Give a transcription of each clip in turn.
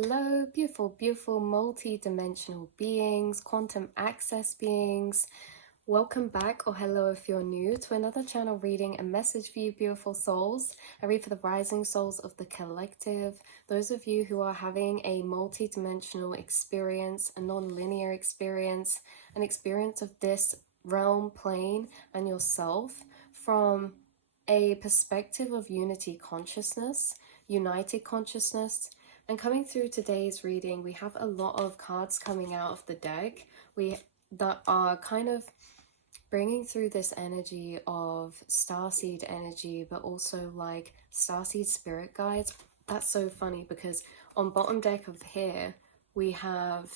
Hello, beautiful, beautiful multi-dimensional beings, quantum access beings. Welcome back, or hello if you're new, to another channel reading and message for you, beautiful souls. I read for the rising souls of the collective, those of you who are having a multi-dimensional experience, a non-linear experience, an experience of this realm, plane, and yourself from a perspective of unity consciousness, united consciousness. And coming through today's reading, we have a lot of cards coming out of the deck that are kind of bringing through this energy of starseed energy, but also like starseed spirit guides. That's so funny because on bottom deck of here, we have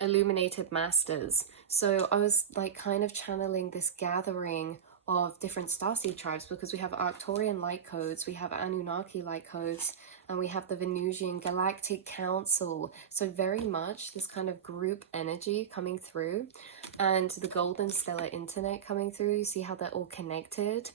illuminated masters. So I was like kind of channeling this gathering of different starseed tribes because we have Arcturian light codes, we have Anunnaki light codes, and we have the Venusian galactic council. So very much this kind of group energy coming through, and the golden stellar internet coming through. You see how they're all connected.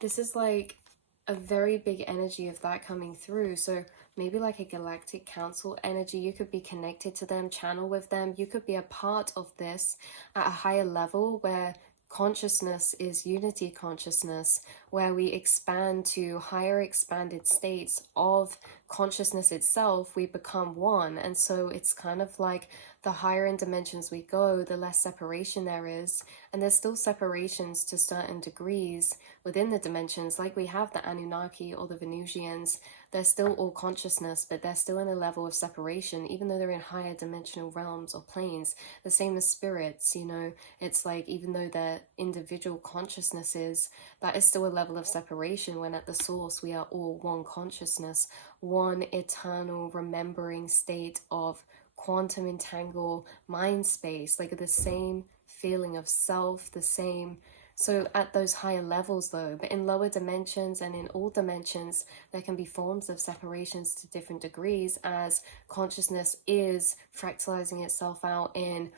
This is like a very big energy of that coming through. So maybe like a galactic council energy, you could be connected to them, channel with them, you could be a part of this at a higher level where consciousness is unity consciousness, where we expand to higher expanded states of consciousness itself. We become one, and so it's kind of like the higher in dimensions we go, the less separation there is. And there's still separations to certain degrees within the dimensions, like we have the Anunnaki or the Venusians. They're still all consciousness, but they're still in a level of separation, even though they're in higher dimensional realms or planes. The same as spirits, you know, it's like even though they're individual consciousnesses, that is still a level of separation, when at the source we are all one consciousness, one eternal remembering state of quantum entangled mind space, like the same feeling of self, the same. So at those higher levels though, but in lower dimensions and in all dimensions, there can be forms of separations to different degrees as consciousness is fractalizing itself out in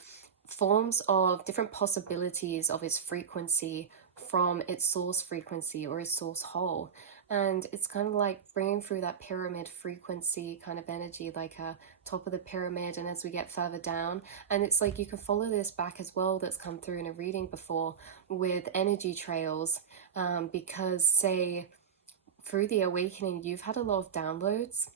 forms of different possibilities of its frequency from its source frequency or its source whole. And it's kind of like bringing through that pyramid frequency kind of energy, like a top of the pyramid, and as we get further down. And it's like you can follow this back as well, that's come through in a reading before, with energy trails, because say through the awakening you've had a lot of downloads,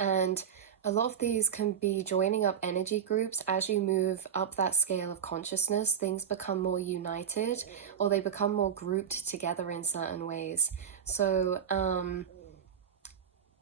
and a lot of these can be joining up energy groups. As you move up that scale of consciousness, things become more united, or they become more grouped together in certain ways. So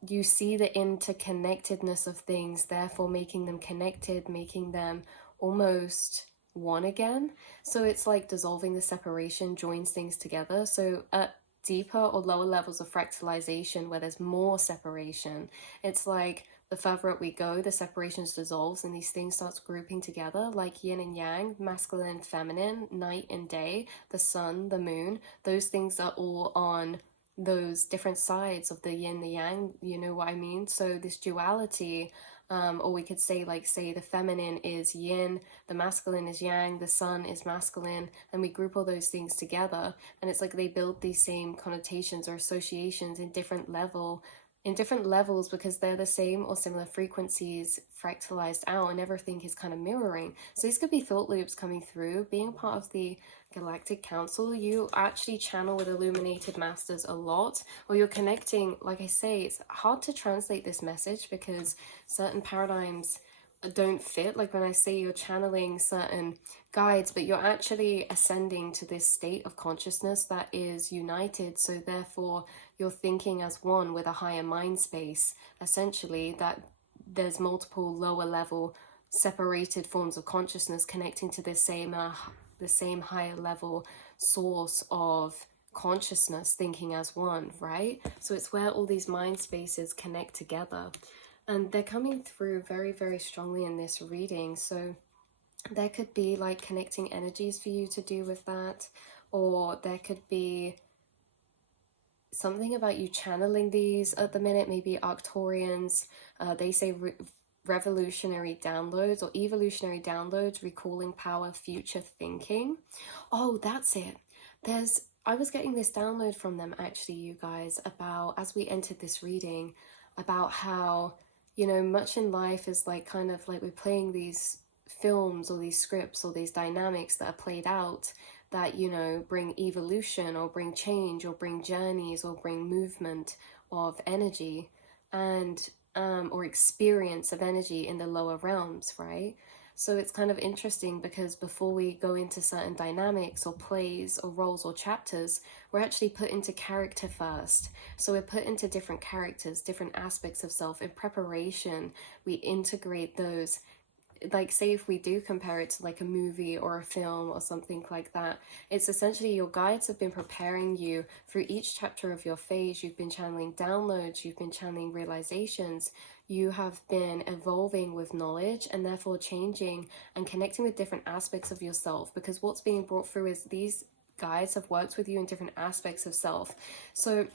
you see the interconnectedness of things, therefore making them connected, making them almost one again. So it's like dissolving the separation joins things together. So at deeper or lower levels of fractalization where there's more separation, it's like the further up we go, the separations dissolves and these things starts grouping together, like yin and yang, masculine and feminine, night and day, the sun, the moon. Those things are all on those different sides of the yin, the yang, you know what I mean? So this duality, or we could say, like, say the feminine is yin, the masculine is yang, the sun is masculine, and we group all those things together, and it's like they build these same connotations or associations in different levels because they're the same or similar frequencies fractalized out, and everything is kind of mirroring. So these could be thought loops coming through. Being part of the Galactic Council, you actually channel with illuminated masters a lot, or you're connecting. Like I say, it's hard to translate this message because certain paradigms don't fit. Like when I say you're channeling certain guides, but you're actually ascending to this state of consciousness that is united, so therefore you're thinking as one with a higher mind space, essentially, that there's multiple lower level separated forms of consciousness connecting to the same higher level source of consciousness, thinking as one, right? So it's where all these mind spaces connect together, and they're coming through very, very strongly in this reading. So there could be like connecting energies for you to do with that, or there could be something about you channeling these at the minute. Maybe Arcturians, they say revolutionary downloads or evolutionary downloads, recalling power, future thinking. Oh, that's it. I was getting this download from them actually, you guys, about, as we entered this reading, about how you know, much in life is like kind of like we're playing these films or these scripts or these dynamics that are played out that, you know, bring evolution or bring change or bring journeys or bring movement of energy and or experience of energy in the lower realms, right? So it's kind of interesting because before we go into certain dynamics or plays or roles or chapters, we're actually put into character first. So we're put into different characters, different aspects of self. In preparation, we integrate those. Like, say if we do compare it to like a movie or a film or something like that, it's essentially your guides have been preparing you through each chapter of your phase. You've been channeling downloads, you've been channeling realizations, you have been evolving with knowledge and therefore changing and connecting with different aspects of yourself, because what's being brought through is these guides have worked with you in different aspects of self. So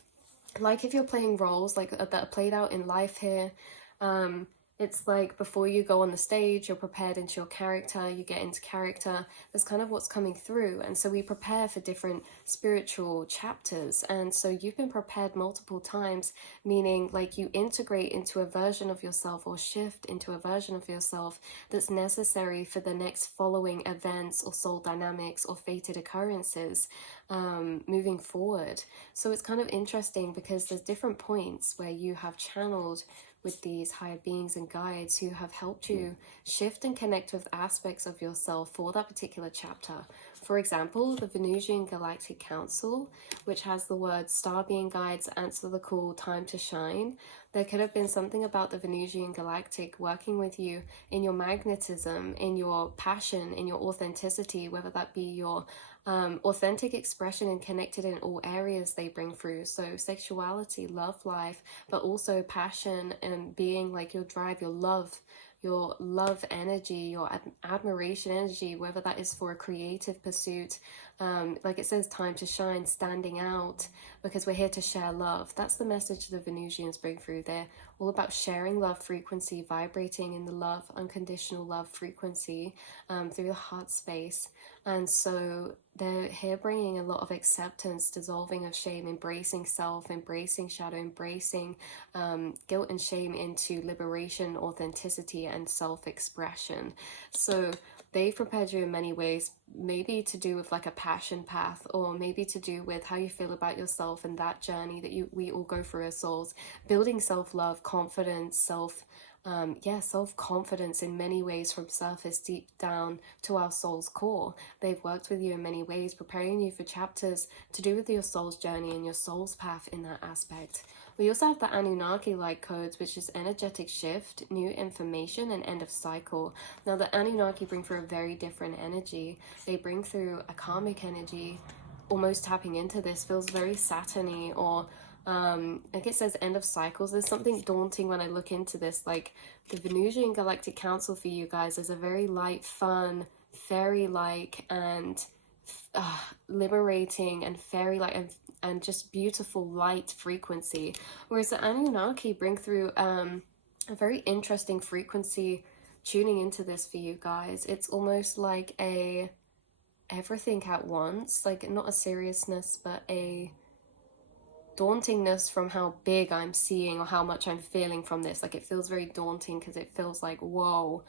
like if you're playing roles like that are played out in life here, um it's like before you go on the stage, you're prepared into your character, you get into character. That's kind of what's coming through. And so we prepare for different spiritual chapters. And so you've been prepared multiple times, meaning like you integrate into a version of yourself or shift into a version of yourself that's necessary for the next following events or soul dynamics or fated occurrences moving forward. So it's kind of interesting because there's different points where you have channeled with these higher beings and guides who have helped you shift and connect with aspects of yourself for that particular chapter. For example, the Venusian Galactic Council, which has the words star being guides, answer the call, time to shine. There could have been something about the Venusian Galactic working with you in your magnetism, in your passion, in your authenticity, whether that be your authentic expression and connected in all areas they bring through. So sexuality, love life, but also passion and being like your drive, your love energy, your admiration energy, whether that is for a creative pursuit. Like it says, time to shine, standing out, because we're here to share love. That's the message the Venusians bring through. They're all about sharing love frequency, vibrating in the love, unconditional love frequency through the heart space. And so they're here bringing a lot of acceptance, dissolving of shame, embracing self, embracing shadow, embracing guilt and shame into liberation, authenticity, and self-expression. So they've prepared you in many ways, maybe to do with like a passion path, or maybe to do with how you feel about yourself and that journey that we all go through as souls, building self-love, confidence, self-confidence in many ways, from surface deep down to our soul's core. They've worked with you in many ways, preparing you for chapters to do with your soul's journey and your soul's path in that aspect. We also have the Anunnaki light codes, which is energetic shift, new information, and end of cycle. Now the Anunnaki bring through a very different energy. They bring through a karmic energy. Almost tapping into this feels very Saturn-y, or like it says end of cycles. There's something daunting when I look into this. Like the Venusian Galactic Council for you guys is a very light, fun, fairy-like, and liberating and fairy-like and just beautiful light frequency. Whereas the Anunnaki bring through a very interesting frequency tuning into this for you guys. It's almost like a everything at once, like not a seriousness, but a dauntingness from how big I'm seeing or how much I'm feeling from this. Like it feels very daunting because it feels like, whoa,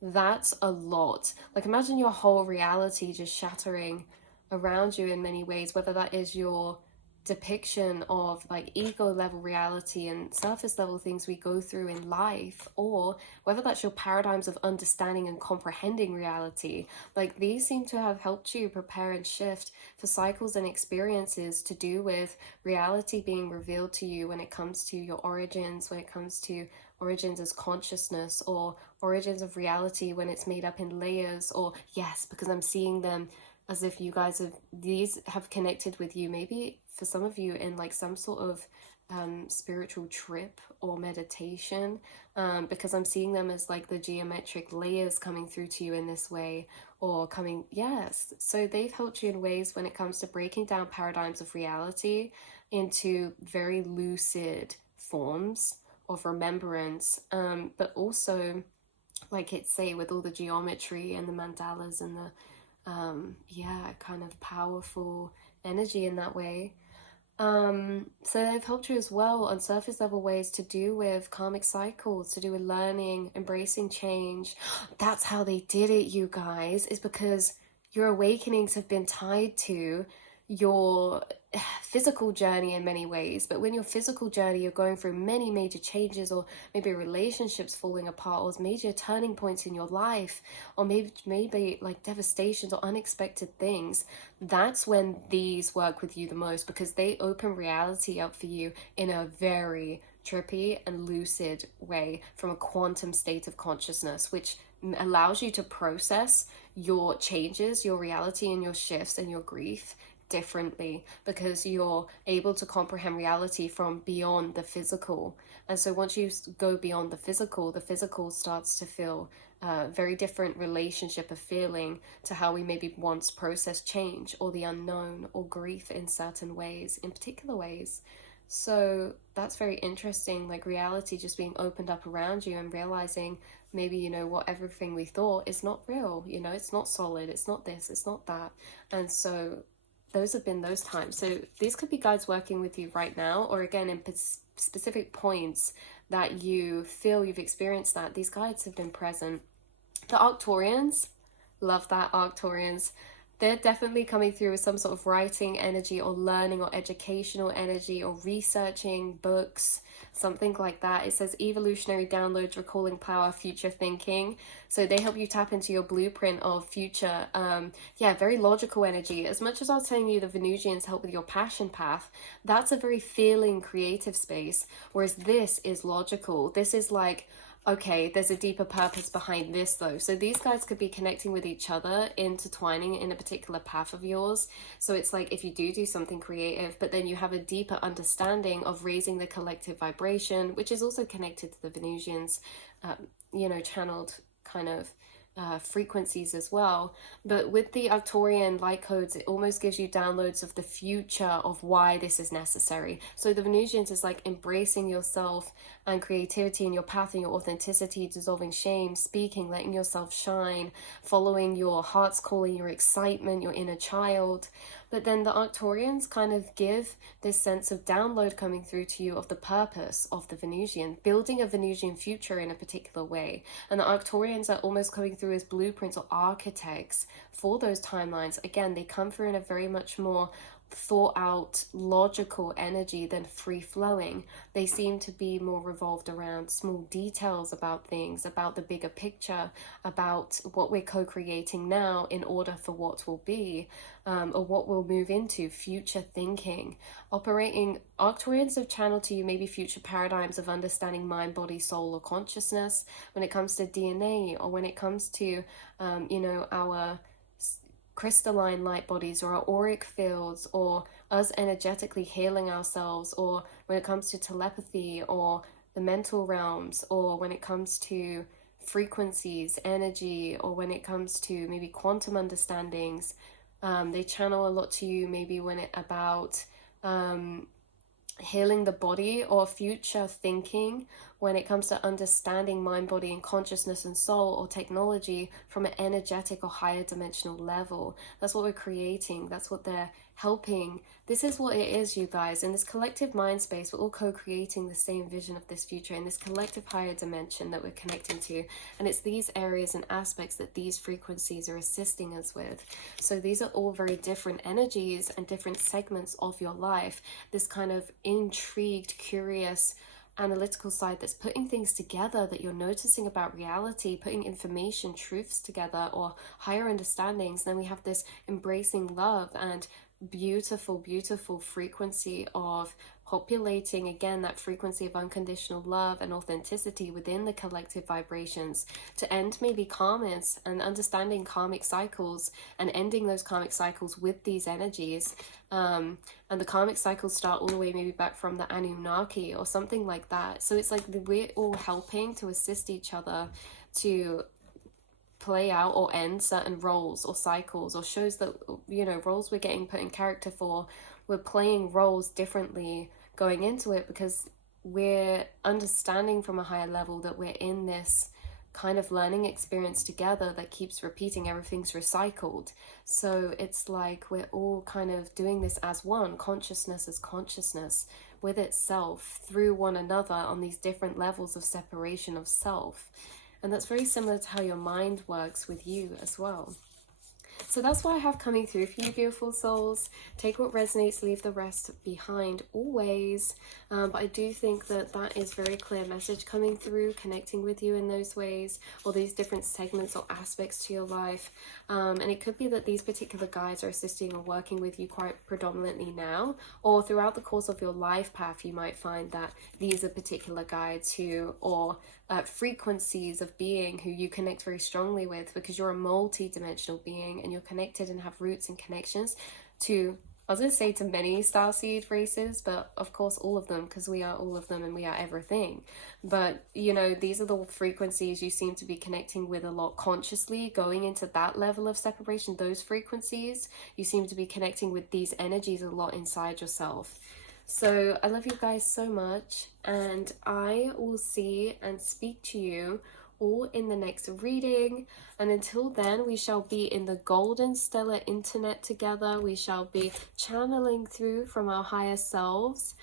that's a lot. Like imagine your whole reality just shattering around you in many ways, whether that is your depiction of like ego level reality and surface level things we go through in life, or whether that's your paradigms of understanding and comprehending reality. Like these seem to have helped you prepare and shift for cycles and experiences to do with reality being revealed to you when it comes to your origins, when it comes to origins as consciousness, or origins of reality when it's made up in layers. Or yes, because I'm seeing them as if you guys have, these have connected with you, maybe for some of you in like some sort of spiritual trip or meditation, because I'm seeing them as like the geometric layers coming through to you in this way, or coming, yes. So they've helped you in ways when it comes to breaking down paradigms of reality into very lucid forms of remembrance, but also like it's say with all the geometry and the mandalas and the kind of powerful energy in that way. So they've helped you as well on surface level ways to do with karmic cycles, to do with learning, embracing change. That's how they did it, you guys, is because your awakenings have been tied to your physical journey in many ways. But when your physical journey, you're going through many major changes, or maybe relationships falling apart, or major turning points in your life, or maybe like devastations or unexpected things, that's when these work with you the most, because they open reality up for you in a very trippy and lucid way from a quantum state of consciousness, which allows you to process your changes, your reality, and your shifts and your grief differently, because you're able to comprehend reality from beyond the physical. And so once you go beyond the physical starts to feel very different relationship of feeling to how we maybe once processed change or the unknown or grief in certain ways, in particular ways. So that's very interesting, like reality just being opened up around you and realizing maybe, you know, what everything we thought is not real, you know, it's not solid, it's not this, it's not that. And so those have been those times. So these could be guides working with you right now, or again in specific points that you feel you've experienced that. These guides have been present. The Arcturians, love that, Arcturians. They're definitely coming through with some sort of writing energy or learning or educational energy or researching books, something like that. It says evolutionary downloads, recalling power, future thinking. So they help you tap into your blueprint of future. Very logical energy. As much as I was telling you the Venusians help with your passion path, that's a very feeling creative space. Whereas this is logical. This is like, okay, there's a deeper purpose behind this though. So these guys could be connecting with each other, intertwining in a particular path of yours. So it's like if you do something creative, but then you have a deeper understanding of raising the collective vibration, which is also connected to the Venusians, channeled kind of frequencies as well. But with the Arcturian light codes, it almost gives you downloads of the future of why this is necessary. So the Venusians is like embracing yourself and creativity and your path and your authenticity, dissolving shame, speaking, letting yourself shine, following your heart's calling, your excitement, your inner child. But then the Arcturians kind of give this sense of download coming through to you of the purpose of the Venusian, building a Venusian future in a particular way. And the Arcturians are almost coming through as blueprints or architects for those timelines. Again, they come through in a very much more thought out, logical energy than free flowing. They seem to be more revolved around small details about things, about the bigger picture, about what we're co-creating now in order for what will be, or what we'll move into, future thinking. Operating Arcturians have channeled to you maybe future paradigms of understanding mind, body, soul, or consciousness when it comes to DNA, or when it comes to, our crystalline light bodies or our auric fields, or us energetically healing ourselves, or when it comes to telepathy or the mental realms, or when it comes to frequencies, energy, or when it comes to maybe quantum understandings. They channel a lot to you maybe when it about healing the body or future thinking when it comes to understanding mind, body, and consciousness and soul, or technology from an energetic or higher dimensional level. That's what we're creating. That's what they're helping. This is what it is, you guys. In this collective mind space, we're all co-creating the same vision of this future in this collective higher dimension that we're connecting to. And it's these areas and aspects that these frequencies are assisting us with. So these are all very different energies and different segments of your life. This kind of intrigued, curious, analytical side that's putting things together that you're noticing about reality, putting information, truths together, or higher understandings. Then we have this embracing love and beautiful frequency of populating again that frequency of unconditional love and authenticity within the collective vibrations to end maybe karmas and understanding karmic cycles and ending those karmic cycles with these energies. And the karmic cycles start all the way maybe back from the Anunnaki or something like that. So it's like we're all helping to assist each other to play out or end certain roles or cycles, or shows that, roles we're getting put in character for, we're playing roles differently going into it because we're understanding from a higher level that we're in this kind of learning experience together that keeps repeating. Everything's recycled. So it's like we're all kind of doing this as one. Consciousness as consciousness with itself through one another on these different levels of separation of self. And that's very similar to how your mind works with you as well. So that's what I have coming through for you, beautiful souls. Take what resonates, leave the rest behind always. But I do think that that is very clear message coming through, connecting with you in those ways, or these different segments or aspects to your life. And it could be that these particular guides are assisting or working with you quite predominantly now, or throughout the course of your life path, you might find that these are particular guides who, or frequencies of being who you connect very strongly with, because you're a multi-dimensional being and you're connected and have roots and connections to, I was going to say to many starseed races, but of course all of them, because we are all of them and we are everything. But you know, these are the frequencies you seem to be connecting with a lot consciously, going into that level of separation. Those frequencies, you seem to be connecting with these energies a lot inside yourself. So I love you guys so much, and I will see and speak to you all in the next reading. And until then, we shall be in the golden stellar internet together. We shall be channeling through from our higher selves.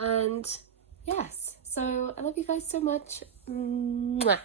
And yes, so I love you guys so much. Mwah.